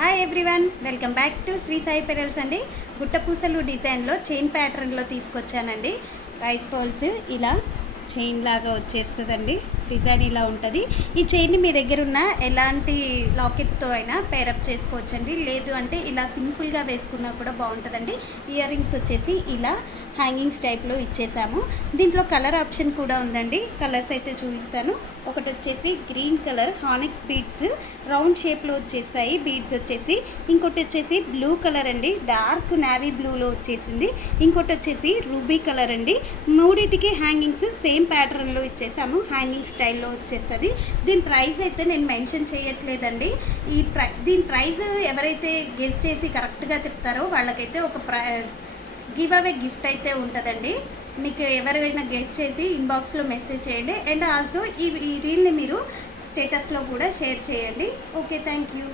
Hi everyone, welcome back to Shri Sai Pearls అండి. గుట్టపూసలు డిజైన్లో చైన్ ప్యాటర్న్లో తీసుకొచ్చానండి. రైస్ బాల్స్ ఇలా చైన్ లాగా వచ్చేస్తుందండి. డిజైన్ ఇలా ఉంటుంది. ఈ చైన్ని మీ దగ్గర ఉన్న ఎలాంటి లాకెట్తో అయినా పేరప్ చేసుకోవచ్చండి. లేదు అంటే ఇలా సింపుల్గా వేసుకున్నా కూడా బాగుంటుందండి. ఇయర్ రింగ్స్ వచ్చేసి ఇలా హ్యాంగింగ్స్ టైప్లో ఇచ్చేసాము. దీంట్లో కలర్ ఆప్షన్ కూడా ఉందండి. కలర్స్ అయితే చూపిస్తాను. ఒకటి వచ్చేసి గ్రీన్ కలర్ హానిక్స్ బీడ్స్ రౌండ్ షేప్లో వచ్చేసాయి బీడ్స్ వచ్చేసి. ఇంకోటి వచ్చేసి బ్లూ కలర్ అండి, డార్క్ నావీ బ్లూలో వచ్చేసింది. ఇంకోటి వచ్చేసి రూబీ కలర్ అండి. మూడింటికి హ్యాంగింగ్స్ సేమ్ ప్యాటర్న్లో ఇచ్చేసాము. హ్యాంగింగ్ స్టైల్లో వచ్చేస్తుంది. దీని ప్రైస్ అయితే నేను మెన్షన్ చేయట్లేదండి. దీని ప్రైస్ ఎవరైతే గెస్ చేసి కరెక్ట్గా చెప్తారో వాళ్ళకైతే ఒక గివ్ అవే గిఫ్ట్ అయితే ఉంటుందండి. మీకు ఎవరైనా గెస్ చేసి ఇన్బాక్స్లో మెసేజ్ చేయండి. అండ్ ఆల్సో ఈ రీల్ని మీరు స్టేటస్లో కూడా షేర్ చేయండి. Okay, thank you.